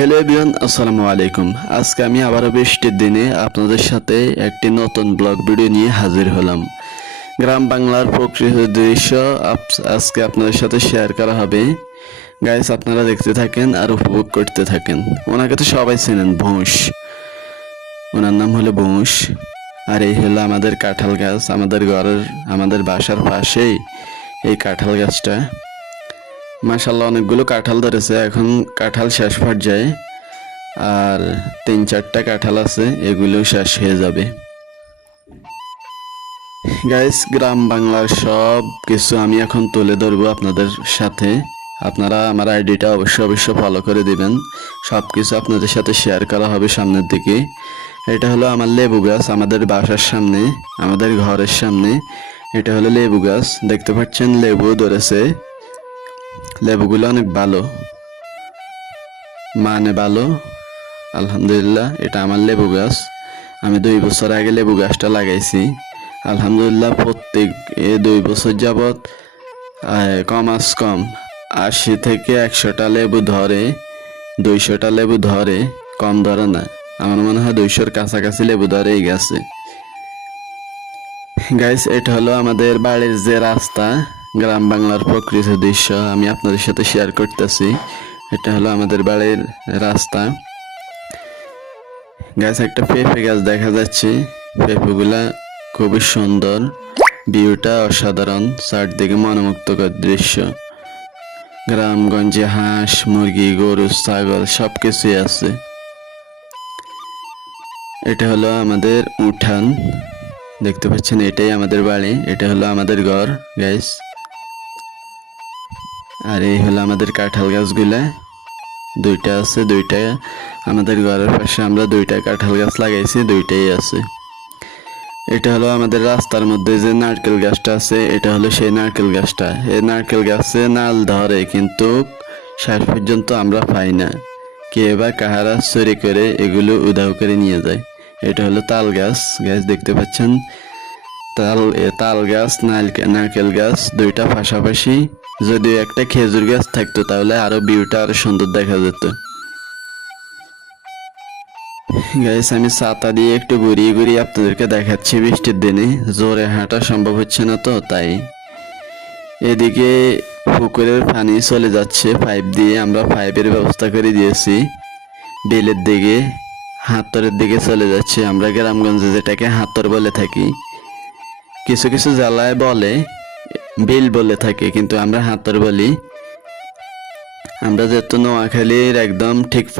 Hello everyone, আসসালামু আলাইকুম। আজকে আমি আবারও বৃষ্টির দিনে আপনাদের সাথে একটি নতুন ব্লগ ভিডিও নিয়ে হাজির হলাম। গ্রাম বাংলার প্রকৃতির দৃশ্য আজকে আপনাদের সাথে শেয়ার করা হবে। গাইস, আপনারা দেখতে থাকেন আর উপভোগ করতে থাকেন। ওনাকে তো সবাই চেনেন, ভোঁস। ওনার নাম হলো ভোঁস। আর এই হলো আমাদের কাঁঠাল গাছ। আমাদের বাসার পাশেই এই কাঁঠাল গাছটা। মাশাআল্লাহ, অনেকগুলো কাঁঠাল ধরেছে। এখন কাঁঠাল শেষ পর্যায়ে, আর 3-4টা কাঁঠাল আছে, এগুলো শেষ হয়ে যাবে। গাইস, গ্রাম বাংলার সব কিছু আমি এখন তুলে ধরবো আপনাদের সাথে। আপনারা আমার আইডিটা অবশ্যই ফলো করে দিবেন। সব কিছু আপনাদের সাথে শেয়ার করা হবে সামনের দিকে। এটা হলো আমার লেবু গাছ, আমাদের বাসার সামনে, আমাদের ঘরের সামনে। এটা হলো লেবু গাছ, দেখতে পাচ্ছেন লেবু ধরেছে। লেবুগুলো অনেক ভালো, মানে ভালো, আলহামদুলিল্লাহ। এটা আমার লেবু গাছ। আমি 2 বছর আগে লেবু গাছটা লাগাইছি। আলহামদুলিল্লাহ, প্রত্যেক 2 বছর যাবৎ কমাস কম 80 থেকে 100টা লেবু ধরে, 200টা লেবু ধরে, কম ধরে না। আমার মনে হয় 200-র কাছাকাছি লেবু ধরে এই গাছে। গাইস, এটা হলো আমাদের বাড়ির যে রাস্তা। গ্রাম বাংলার প্রকৃতির দৃশ্য আমি আপনাদের সাথে শেয়ার করতেছি। এটা হলো আমাদের বাড়ির রাস্তা। গাছ, একটা পেঁপে গাছ দেখা যাচ্ছে। পেঁপেগুলা খুবই সুন্দর, ভিউটা অসাধারণ, চারদিকে মনোমুগ্ধকর দৃশ্য। গ্রামগঞ্জে হাঁস, মুরগি, গরু, ছাগল সবকিছুই আছে। এটা হলো আমাদের উঠান, দেখতে পাচ্ছেন, এটাই আমাদের বাড়ি, এটা হলো আমাদের ঘর গাইস। আর এই হলো আমাদের কাঁঠাল গাছগুলা, 2টা আছে, 2টা আমাদের ঘরের পাশে। আমরা 2টা কাঁঠাল গাছ লাগাইছি, 2টাই আছে। এটা হলো আমাদের রাস্তার মধ্যে যে নারকেল গাছটা আছে, এটা হলো সেই নারকেল গাছটা। এই নারকেল গাছে নাল ধরে, কিন্তু শেষ পর্যন্ত আমরা পাই না। কে বা কাহারা চুরি করে এগুলো উধাও করে নিয়ে যায়। এটা হলো তাল গাছ, দেখতে পাচ্ছেন। তাল গাছ, নারকেল গাছ 2টা পাশাপাশি। যদি একটা খেজুর গাছ থাকতো তাহলে আরো ভিউটা আরো সুন্দর দেখা যেত। গাইস, আমি ছাতা দিয়ে একটু ঘুরিয়ে ঘুরিয়ে আপনাদেরকে দেখাচ্ছি। বৃষ্টির দিনে জোরে হাঁটা সম্ভব হচ্ছে না, তো তাই। এদিকে পুকুরের পানি চলে যাচ্ছে পাইপ দিয়ে, আমরা পাইপের ব্যবস্থা করে দিয়েছি। বিলের দিকে, হাতরের দিকে চলে যাচ্ছে। আমরা গ্রামগঞ্জে যেটাকে হাতর বলে থাকি, কিছু কিছু জেলায় বলে বিল বলে থাকে, কিন্তু আমরা হাতর বলি। আমরা যেহেতু নোয়াখালীর একদম ঠিক